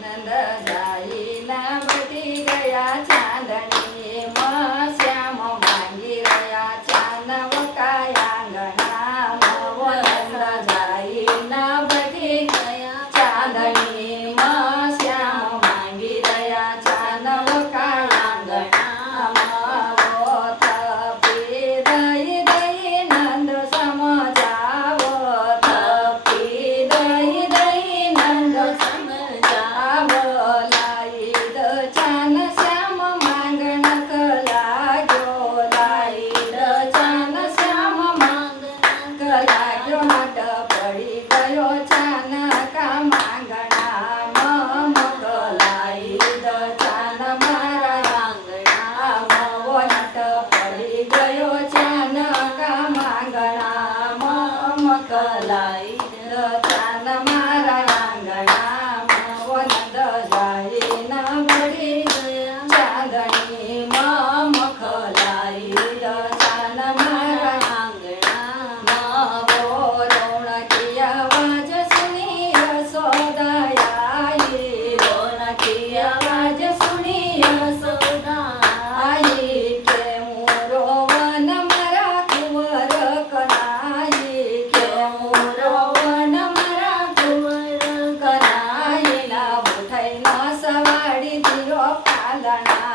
નંદ જાઈના બધી ગયા ચાંદણીમાં શ્યામ માંગી રહ્યા ચાનવ કાયાંગણામાં નંદ જાઈના બધી ગયા ચાંદણીમાં શ્યામ માંગી રહ્યા ચાનવ કાયાંગણામાં વો થપી દઈ દઈ નંદ સમજાવો થપી દઈ દઈ નંદ સમજાવો લાઈ દ ચાન શ્યામ માંગણક લાગ્યો લાઈ દ ચાન શ્યામ માંગણક લાગ્યો હાટ પડી ગયો ચાન કા માંગણામાં મગલાઈ દ ચાન મારા આંગણામાં વો હાટ પડી ગયો ચાન કા માંગણામાં મગલાઈ દ ચાન મારા આંગણામાં વો નંદ જાઈના બળી ગયા ચાંદણીમાં મખલાઈ દ ચાન મારા આંગણામાં વો રોણકી અવાજ સુણી યશોદાઈ રોણકી અવાજ સુણી યશોદાઈ કે મોરો વન મારા કુંવર કનાઈ કે મોરો વન મારા કુંવર કનાઈ લાવો થઈને સવાડી દિયો પાલણા